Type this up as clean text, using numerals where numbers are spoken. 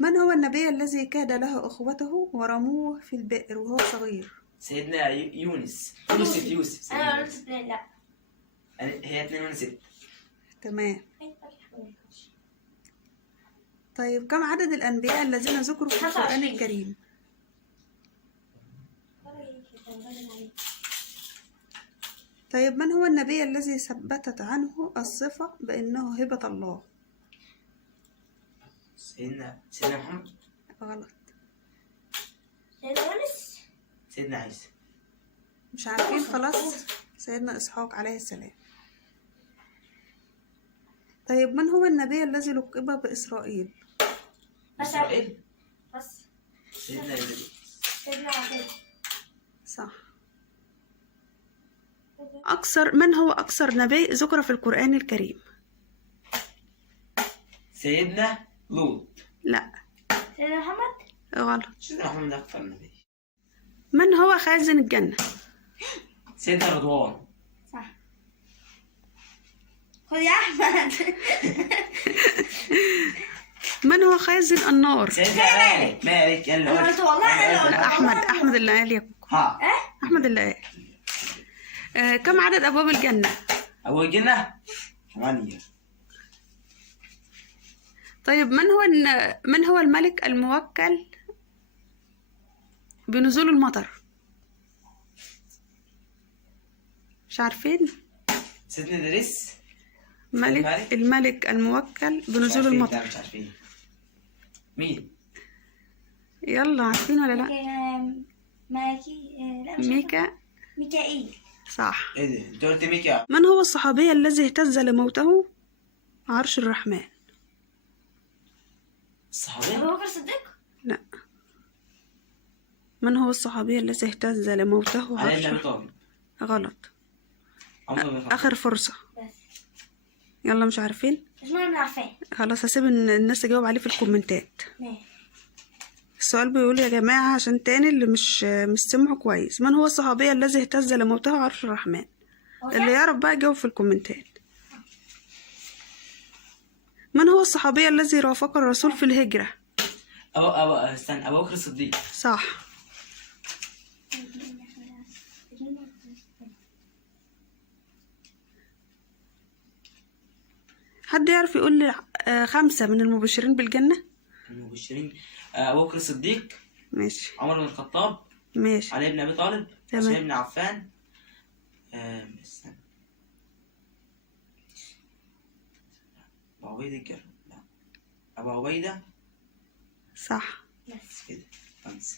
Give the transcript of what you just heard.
من هو النبي الذي كاد له أخوته ورموه في البئر وهو صغير؟ سيدنا يونس. يوسف انا قلت اثنين. لا هي 2 من 6. تمام. طيب كم عدد الأنبياء الذين ذكروا في القرآن الكريم؟ طيب من هو النبي الذي ثبتت عنه الصفة بأنه هبة الله؟ سيدنا محمد. غلط. سيدنا يونس. سيدنا عيسى. مش عارفين خلاص. سيدنا إسحاق عليه السلام. طيب من هو النبي الذي لقب بإسرائيل؟ إسرائيل. بس سيدنا إدريس. سيدنا عبد. صح. من هو أكثر نبي ذكر في القرآن الكريم؟ سيدنا لوط. لا. سيدنا محمد. غلط. سيدنا محمد أكثر نبي. من هو خازن الجنة؟ سيدنا رضوان. صح. خذ يا أحمد. من هو خازن النار؟ سيدنا مالك. أنا قلت والله أنا قلت. أحمد اللي قال يا كوكو. ها. أحمد اللي قال. كم عدد أبواب الجنة؟ أبواب الجنة 8. طيب من هو الملك الموكل بنزول المطر؟ مش عارفين؟ سيدنا إدريس. الملك الموكل بنزول المطر. مش عارفين. مين؟ يلا عارفين ولا لا؟ ميكائيل. صح. ايه ده؟ انت قلت ميكا. من هو الصحابي الذي اهتز لموته عرش الرحمن؟ الصحابي؟ أبو بكر الصديق. لا. من هو الصحابي الذي اهتز لموته عرش علي بن أبي طالب. غلط. عمر بن الخطاب. آخر فرصة. بس. يلا مش عارفين؟ عثمان بن عفان. خلاص هسيب الناس تجاوب عليه في الكومنتات. السؤال بيقول يا جماعة عشان تاني اللي مش سمعوا كويس. من هو الصحابي الذي اهتز لموته عرش الرحمن؟ اللي يعرف بقى يجاوب في الكومنتات. من هو الصحابي الذي رافق الرسول في الهجرة؟ أبو بكر الصديق. صح. حد يعرف يقول لي 5 من المبشرين بالجنة؟ المبشرين أبو بكر الصديق. ماشي. عمر بن الخطاب. ماشي. علي بن أبي طالب. عثمان بن عفان. أبو عبيدة. لا. أبو عبيدة. صح. بس كده 5.